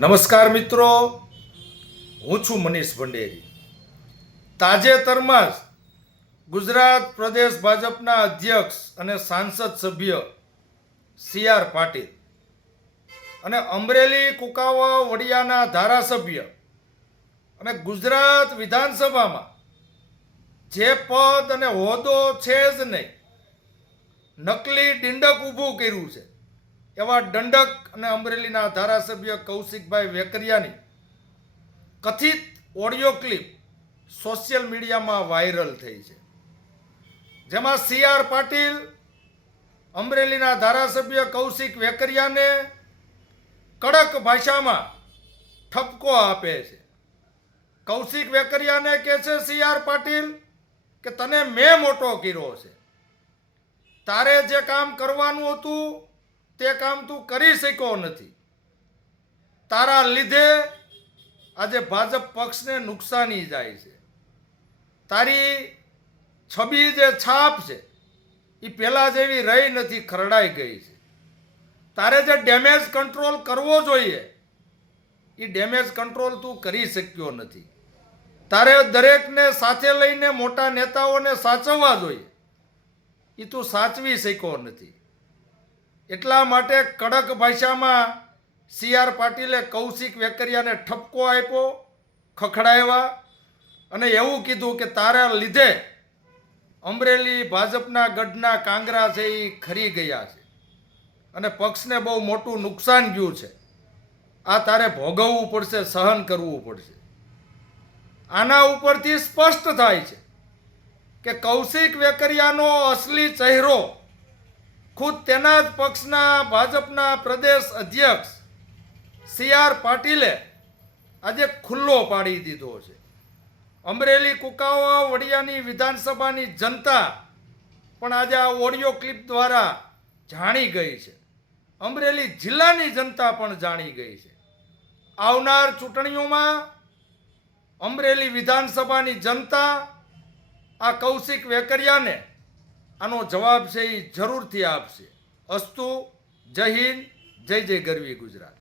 નમસ્કાર મિત્રો. હું છું મનીષ ભંડેરી. તાજેતરમાં જ ગુજરાત પ્રદેશ ભાજપના અધ્યક્ષ અને સાંસદ સભ્ય સી આર પાટીલ અને અમરેલી કુકાવા વડિયાના ધારાસભ્ય અને ગુજરાત વિધાનસભામાં જે પદ અને હોદ્દો છે જ નહીં, નકલી ડિંડક ઊભું કર્યું છે. એવા દંડક અને અમરેલીના ધારાસભ્ય કૌશિકભાઈ વેકરિયાની કથિત ઓડિયો ક્લિપ સોશિયલ મીડિયામાં વાયરલ થઈ છે. જેમાં સી આર પાટીલ, અમરેલીના ધારાસભ્ય કૌશિક વેકરિયાને કડક ભાષામાં ઠપકો આપે છે. કૌશિક વેકરિયાને કહે છે, સી આર પાટીલ, કે તને મેં મોટો કર્યો છે. તારે જે કામ કરવાનું હતું તે કામ તું કરી શક્યો નથી. તારા લીધે આજે ભાજપ પક્ષને નુકસાની જાય છે. તારી છબી જે છાપ છે એ પહેલાં જેવી રહી નથી, ખરડાઈ ગઈ છે. તારે જે ડેમેજ કંટ્રોલ કરવો જોઈએ એ ડેમેજ કંટ્રોલ તું કરી શક્યો નથી. તારે દરેકને સાથે લઈને મોટા નેતાઓને સાચવવા જોઈએ એ તું સાચવી શક્યો નથી. એટલા માટે કડક ભાષામાં સી આર પાટીલે કૌશિક વેકરિયાને ઠપકો આપ્યો, ખખડાવ્યા અને એવું કીધું કે તારા લીધે અમરેલી ભાજપના ગઢના કાંગરા છે એ ખરી ગયા છે. અને પક્ષને બહુ મોટું નુકસાન ગયું છે. આ તારે ભોગવવું પડશે, સહન કરવું પડશે. આના ઉપરથી સ્પષ્ટ થાય છે કે કૌશિક વેકરિયાનો અસલી ચહેરો ખુદ તેના જ પક્ષના ભાજપના પ્રદેશ અધ્યક્ષ સી આર પાટીલે આજે ખુલ્લો પાડી દીધો છે. અમરેલી કુકાવા વડિયાની વિધાનસભાની જનતા પણ આજે આ ઓડિયો ક્લિપ દ્વારા જાણી ગઈ છે. અમરેલી જિલ્લાની જનતા પણ જાણી ગઈ છે. આવનાર ચૂંટણીઓમાં અમરેલી વિધાનસભાની જનતા આ કૌશિક વેકરિયાને આનો જવાબ છે એ જરૂરથી આપશે. અસ્તુ જય હિન્દ જય જય ગરવી ગુજરાત.